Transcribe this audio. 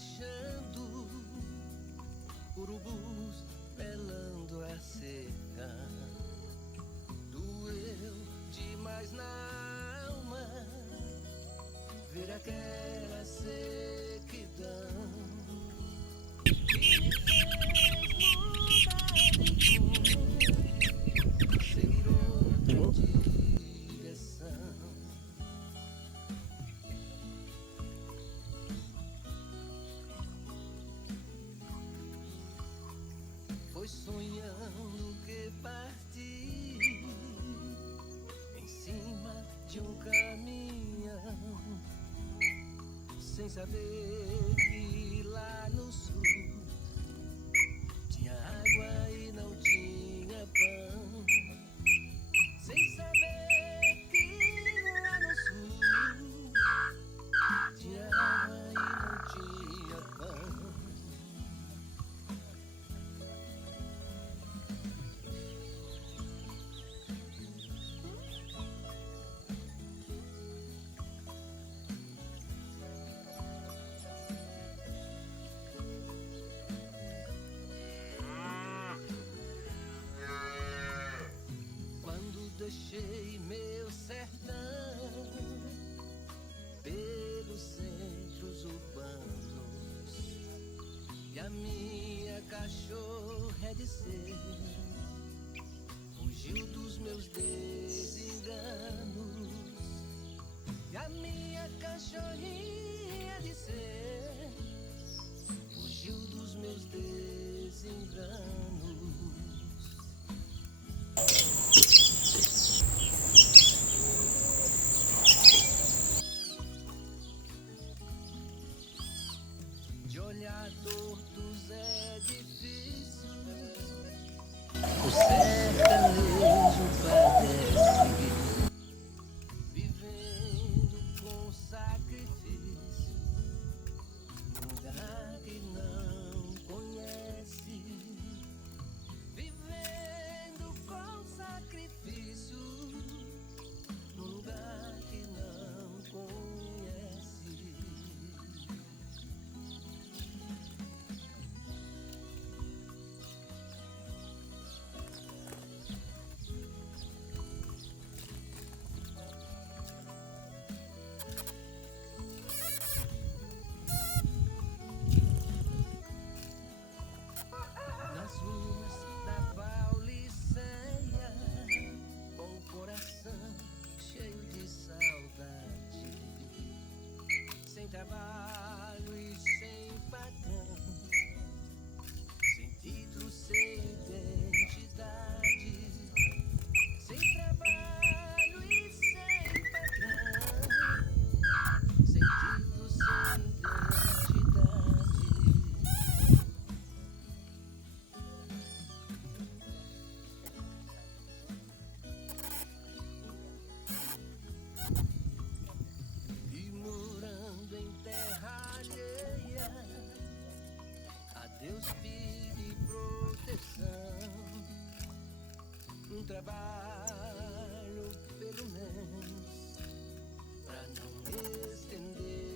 marchando, urubus pelando a cerca. Doeu demais na alma ver aquela sequidão que me fez mudar de rumo, seguir outra direção. Foi sonhando que parti em cima de um caminhão, sem saber que lá no sul tinha água e não tinha pão. Sem saber que lá no sul tinha água e não tinha pão. Deixei meu sertão pelos centros urbanos e a minha cachorra é de ser fugiu dos meus desenganos. E a minha cachorrinha de ser fugiu dos meus desenganos. De olhar tortos é difícil, o sertanejo padece, vivendo com sacrifício, num lugar que não conhece. Vivendo com sacrifício, num lugar que não conhece. Nas ruas da Pauliceia, com o coração cheio de saudade, sem trabalho e sem patrão, sem título, sem identidade, sem trabalho e sem patrão, sem título, sem identidade. E morando em terra alheia, a Deus pede proteção, um trabalho pelo menos, pra não estender